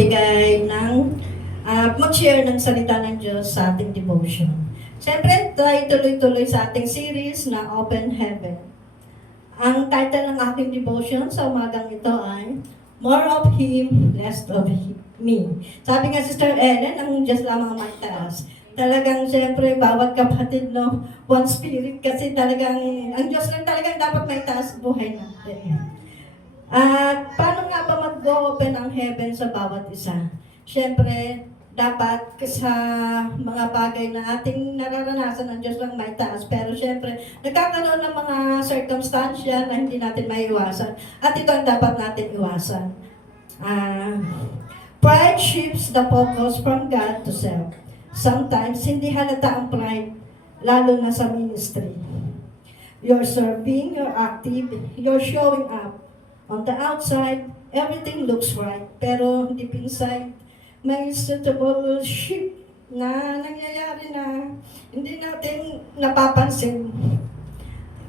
magbigay ng mag-share ng salita ng Diyos sa ating devotion. Siyempre, tayo tuloy-tuloy sa ating series na Open Heaven. Ang title ng aking devotion sa umagang ito ay More of Him, Less of Me. Sabi nga Sister Ellen, ang Diyos lamang may taas. Talagang siyempre, bawat kapatid, no, one spirit kasi talagang, ang Diyos lang talagang dapat may taas buhay natin. At paano nga ba mag-open ang heaven sa bawat isa? Siyempre, dapat sa mga bagay na ating nararanasan ng Diyos lang may taas. Pero siyempre, nagkakaroon ng mga circumstansya na hindi natin maiwasan. At ito ang dapat natin iwasan. Pride shifts the focus from God to self. Sometimes, hindi halata ang pride, lalo na sa ministry. You're serving, you're active, you're showing up. On the outside, everything looks right. Pero deep inside, may suitable shift na nangyayari na hindi natin napapansin.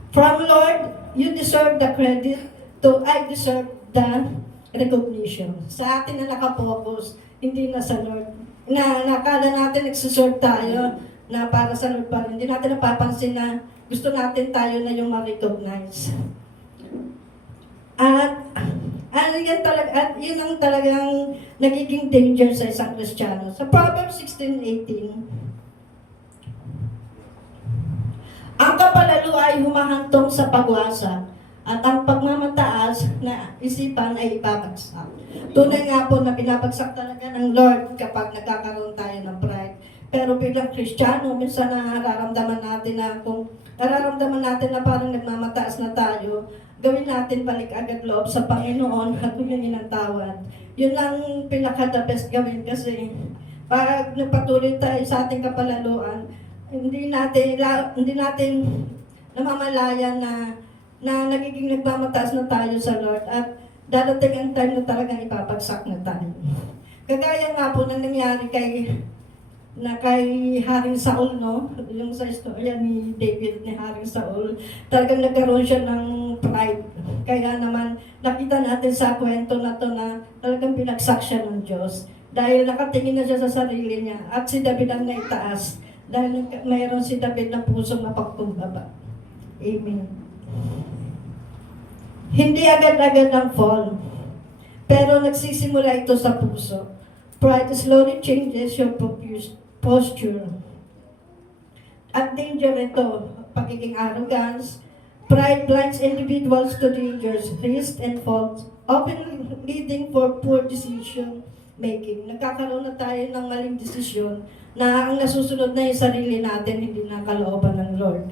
From Lord, you deserve the credit, to I deserve the recognition. Sa atin na nakapokus, hindi na sa Lord. Nakala natin nagsuserve tayo na para sa Lord pa rin. Hindi natin napapansin na gusto natin tayo na yung ma-recognize. At yun ang talagang nagiging danger sa isang Kristiyano. Sa Proverbs 16:18, ang kapalalo ay humahantong sa pagwasa at ang pagmamataas na isipan ay ibabagsak. Tunay nga po na binabagsak talaga ng Lord kapag nagkakaroon tayo ng pride. Pero bilang Kristiyano, minsan nararamdaman natin na parang nagmamataas na tayo, gawin natin balik agad loob sa Panginoon at humingi ng tawad. Yun ang pinaka-the best gawin kasi pag nagpatuloy tayo sa ating kapalaluan, hindi natin namamalayan na nagiging nagmamataas na tayo sa Lord at darating ang time na talagang ipapagsak na tayo. Kagaya nga po na nangyari kay Haring Saul, no? Yung sa istorya ni David ni Haring Saul, talagang nagkaroon siya ng pride. Kaya naman, nakita natin sa kwento na to na talagang pinagsak siya ng Diyos. Dahil nakatingin na siya sa sarili niya. At si David ang naitaas. Dahil mayroon si David na pusong mapagkumbaba. Amen. Hindi agad-agad ang fall. Pero nagsisimula ito sa puso. Pride slowly changes your posture. At danger ito, pagiging arrogance. Pride blinds individuals to dangers, risks, and faults, often leading for poor decision making. Nagkakaroon na tayo ng maling desisyon na ang nasusunod na yung sarili natin, hindi na kalooban ng Lord.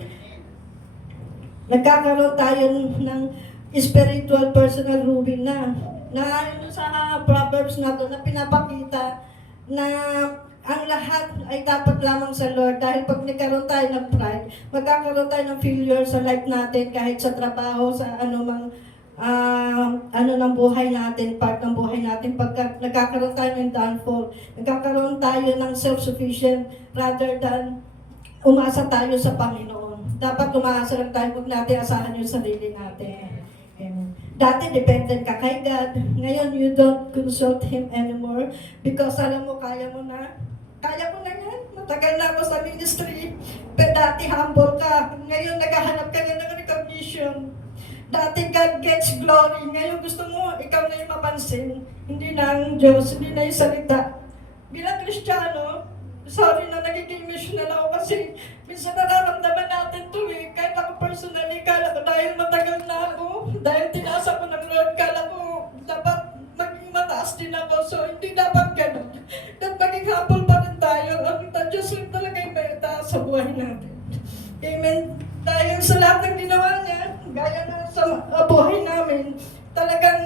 Nagkakaroon tayo ng spiritual personal ruin na sa Proverbs na to na pinapakita na ang lahat ay dapat lamang sa Lord dahil pag nagkaroon tayo ng pride, magkakaroon tayo ng failure sa life natin kahit sa trabaho, sa anumang ng buhay natin, part ng buhay natin, pagka nagkakaroon tayo ng downfall, nagkakaroon tayo ng self-sufficient rather than umasa tayo sa Panginoon. Dapat umaasa lang tayo, huwag natin asahan yung sarili natin. Dati dependent ka kay God, ngayon you don't consult Him anymore because alam mo, kaya ko na yan, matagal na ako sa ministry, pero dati humble ka, ngayon naghahanap ka nga ng recognition. Dati God gets glory, ngayon gusto mo, ikaw na yung mapansin, hindi na ang Diyos, hindi na yung salita. Bilang Kristiyano, sorry na nagiging missional ako kasi minsan nararamdaman natin to kahit ako personally, kala ko dahil matagal na ako, dahil tinasa ko ng Lord, kala ko dapat maging mataas din ako, so hindi dapat ganun. Dapat maging humble pa rin tayo, ang Diyos lang talaga yung may taas sa buhay natin. Amen. Dahil sa lahat ng ginawa niya, gaya na sa buhay namin, talagang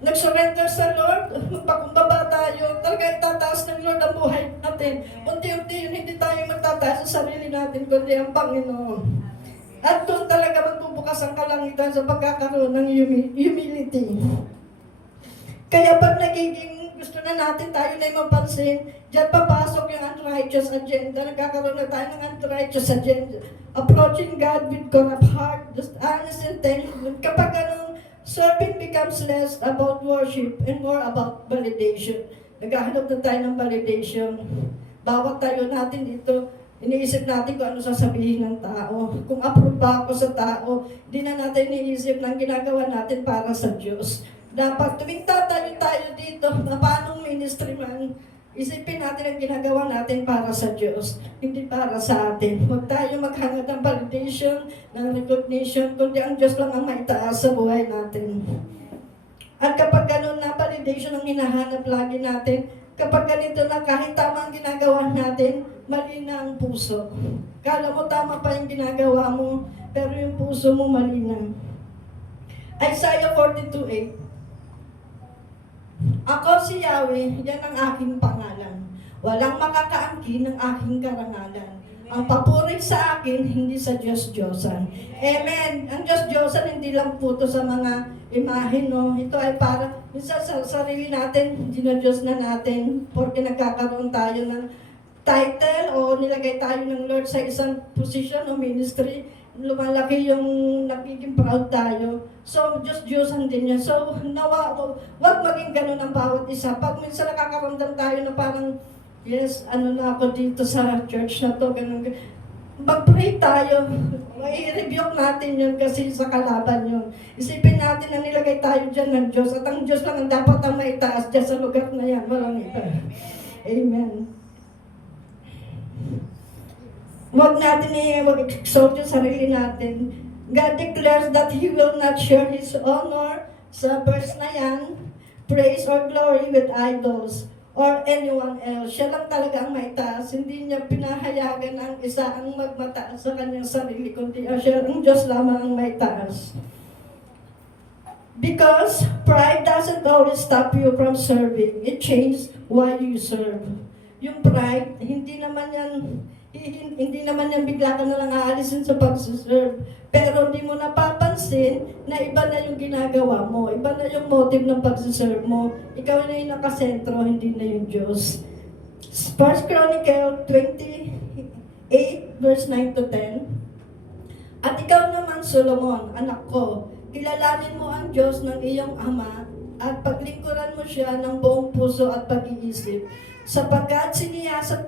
nag-surrender sa Lord, magpakumbaba tayo, talagang tataas ng Lord ang buhay natin. Unti-unti yun, hindi tayo magtataas sa sarili natin, kundi ang Panginoon. At doon talaga magbubukas ang kalangitan sa pagkakaroon ng humility. Kaya pag nagiging gusto na natin tayo na yung mapansin, diyan papasok yung unrighteous agenda. Nagkakaroon na tayo ng unrighteous agenda. Approaching God with corrupt heart, just honest intention. Kapag Serving becomes less about worship and more about validation. Naghahanap na tayo ng validation. Bawat tayo natin dito, iniisip natin kung ano sasabihin ng tao. Kung approve ba ako sa tao, hindi na natin iniisip na ang ginagawa natin para sa Diyos. Dapat tuwing tatayo tayo dito, na paanong ministry man, isipin natin ang ginagawa natin para sa Diyos, hindi para sa atin. Huwag tayo maghangad ng validation, ng recognition, kundi ang Diyos lang ang maitaas sa buhay natin. At kapag ganun na validation ang hinahanap lagi natin, kapag ganito na kahit tama ang ginagawa natin, mali na ang puso. Kala mo tama pa yung ginagawa mo, pero yung puso mo mali na. Isaiah 42:8. Ako si Yahweh, yan ang aking pangalan. Walang makakaangkin ng aking karangalan. Ang papuri sa akin, hindi sa Diyos-Diyosan. Amen. Ang Diyos-Diyosan, hindi lang po ito sa mga imahe, no? Ito ay para sa sarili natin, Diyos na natin, porque nagkakaroon tayo ng title o nilagay tayo ng Lord sa isang position o ministry, lumalaki yung nagiging proud tayo. So, Diyos-Diyosan din yan. So, wag maging ganun ang bawat isa. Pag minsan nakakaramdam tayo na parang, yes, ano na ako dito sa church na to, ganun. Mag-pray tayo. I-rebuke natin yun kasi sa kalaban yun. Isipin natin na nilagay tayo dyan ng Diyos at ang Diyos lang ang dapat ang maitaas dyan sa lugar na yan. Walang iba. Amen. Huwag natin i-exalt yung sarili natin. God declares that He will not share His honor sa verse na yan, praise or glory with idols or anyone else. Siya lang talaga ang maitaas. Hindi niya pinahayagan ang isa ang magmataas sa kanyang sarili, kundi siya ang Diyos lamang ang maitaas. Because pride doesn't always stop you from serving. It changes why you serve. Yung pride, hindi naman yan bigla ka na lang aalisin sa pagsiserve. Pero hindi mo napapansin na iba na yung ginagawa mo. Iba na yung motive ng pagsiserve mo. Ikaw na yung nakasentro, hindi na yung Diyos. 1 Chronicle 28, verse 9 to 10. At ikaw naman, Solomon, anak ko, kilalanin mo ang Diyos ng iyong ama at paglingkuran mo siya ng buong puso at pag-iisip. Sapagkat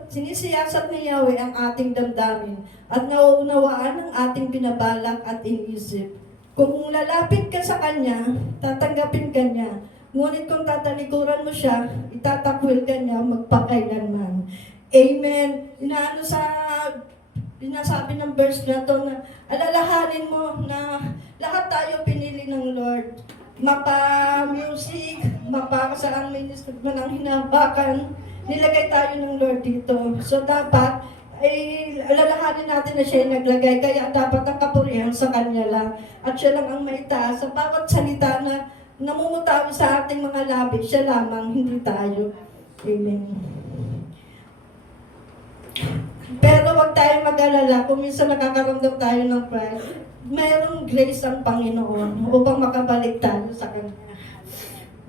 sinisiyasat ni Yahweh ang ating damdamin at nauunawaan ang ating binabalak at iniisip. Kung lalapit ka sa Kanya, tatanggapin ka niya. Ngunit kung tatalikuran mo siya, itatakwil ka niya magpakailanman. Amen. Sinasabi ng verse na to na alalahanin mo na lahat tayo pinili ng Lord. Mapa-music, mapa-saan ministry man ang hinabakan, nilagay tayo ng Lord dito. So dapat, alalahanin natin na siya naglagay, kaya dapat ang kapurihan sa Kanya lang. At siya lang ang maitaas. Sa bawat salita na namumutawi sa ating mga labi, siya lamang, hindi tayo. Amen. Pero wag tayong mag-alala, kung minsan nakakaramdam tayo ng pride, mayroong grace ang Panginoon upang makabalik tayo sa Kanya.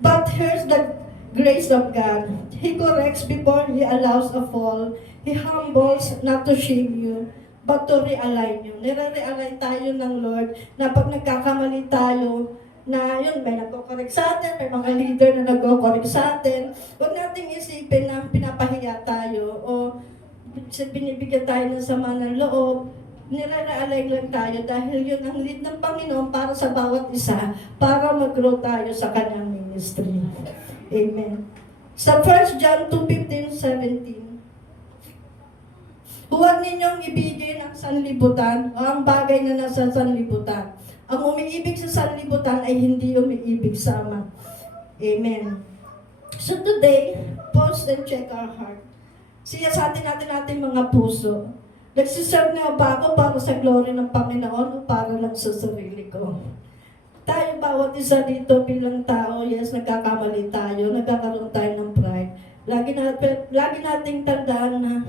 But here's the grace of God. He corrects before He allows a fall. He humbles not to shame you, but to realign you. Nire-realign tayo ng Lord na pag nagkakamali tayo, na yun, may nagko-correct sa atin, may mga leader na nagko-correct sa atin. Huwag nating isipin na pinapahiya tayo o binibigyan tayo ng sama ng loob. Nire-realign lang tayo dahil yun ang lead ng Panginoon para sa bawat isa, para mag-grow tayo sa Kanyang ministry. Amen. Sa 1 John 2:15-17, huwag ninyong ibigay ng sanlibutan o ang bagay na nasa sanlibutan. Ang umiibig sa sanlibutan ay hindi umiibig sa Ama. Amen. So today, pause and check our heart. Siyasatin natin ating mga puso. Nagsiserve na ba ako para sa glory ng Panginoon o para lang sa sarili ko? Tayo, bawat isa dito bilang tao, yes, nagkakamali tayo, nagkakaroon tayo ng pride. Lagi nating tandaan na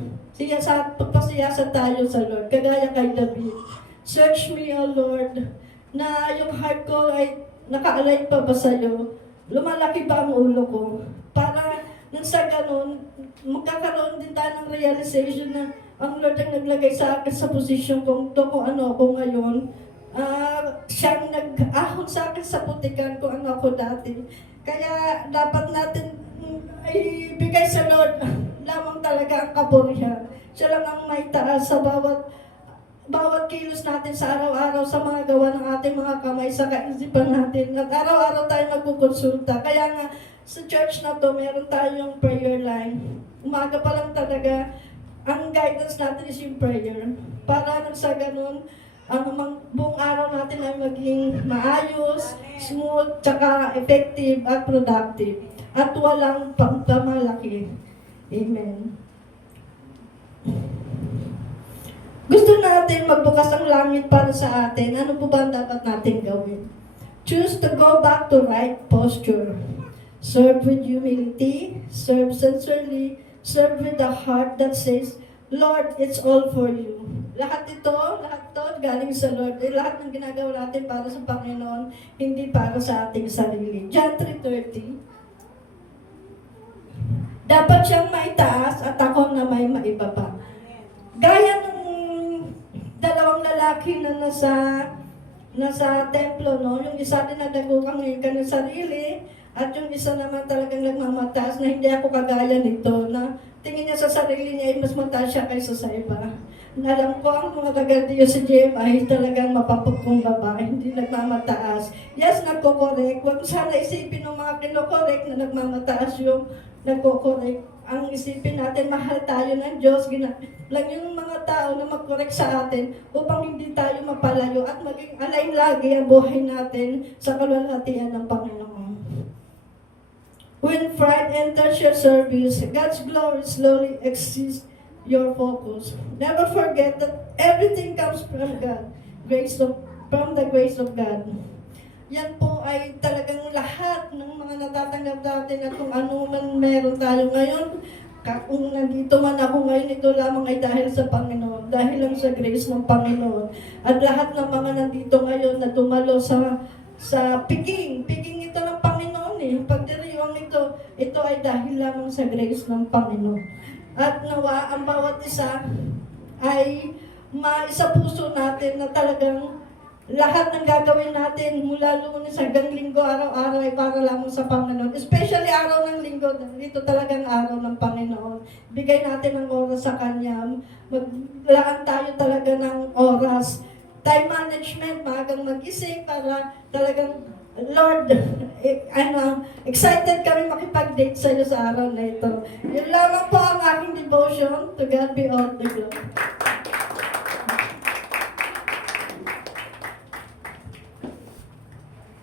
pagpasiyasat tayo sa Lord, kagaya kay David. Search me, O Lord, na yung heart ko ay naka-align pa ba sa'yo? Lumalaki ba ang ulo ko? Para nang sa ganun, magkakaroon din tayo ng realization na ang Lord ang naglagay sa akin sa posisyon kung ano ako ngayon. Siyang nag-ahon sa akin sa putikan kung ano ako dati. Kaya dapat natin ibigay sa Lord lamang talaga ang kaburihan. Siya lang ang may taas sa bawat kilos natin sa araw-araw sa mga gawa ng ating mga kamay sa kaisipan natin. At araw-araw tayo magkukonsulta. Kaya nga, sa church na to, meron tayong prayer line. Umaga pa lang talaga, ang guidance natin is yung prayer. Para sa ganun, ang buong araw natin ay maging maayos, smooth, tsaka effective at productive. At walang pagkamalaki. Amen. Gusto natin magbukas ang langit para sa atin. Ano po ba ang dapat natin gawin? Choose to go back to right posture. Serve with humility, serve sincerely, serve with a heart that says, Lord, it's all for you. Lahat ito galing sa Lord. Lahat ng ginagawa natin para sa Panginoon, hindi para sa ating sarili. John 3:30. Dapat siyang may taas at ako na may maibaba. Gaya ng dalawang lalaki na nasa templo, no? Yung isa din nadagukan ng kanyang sarili, at yung isa naman talagang nagmamataas na hindi ako kagaya nito, na tingin niya sa sarili niya ay mas mataas siya kaysa sa iba. Alam ko ang mga taga-Diyo sa GM ay talagang mapapagkong babae, hindi nagmamataas. Yes, nagko-correct. Huwag sana isipin ng mga kino-correct na nagmamataas yung nagko-correct. Ang isipin natin, mahal tayo ng Diyos. Lang yung mga tao na mag-correct sa atin upang hindi tayo mapalayo at maging align lagi ang buhay natin sa kalwalhatian ng Panginoon. When pride enters your service, God's glory slowly exceeds your focus. Never forget that everything comes from God, from the grace of God. Yan po ay talagang lahat ng mga natatanggap natin at kung ano man meron tayo ngayon. Kung nandito man ako ngayon, ito lamang ay dahil sa Panginoon, dahil lang sa grace ng Panginoon. At lahat ng mga nandito ngayon na dumalo sa piging ito ng Panginoon pagdiriwang ito ay dahil lamang sa grace ng Panginoon. At nawa, ang bawat isa ay maisa puso natin na talagang lahat ng gagawin natin mula Lunes hanggang Linggo, araw-araw ay para lamang sa Panginoon. Especially araw ng Linggo, dito talagang araw ng Panginoon. Bigay natin ang oras sa Kanya. Maglaan tayo talaga ng oras. Time management, maagang mag-isip para talagang, Lord, excited kami makipag-date sa iyo sa araw na ito. Yun lamang po ang aking devotion. To God be all the glory.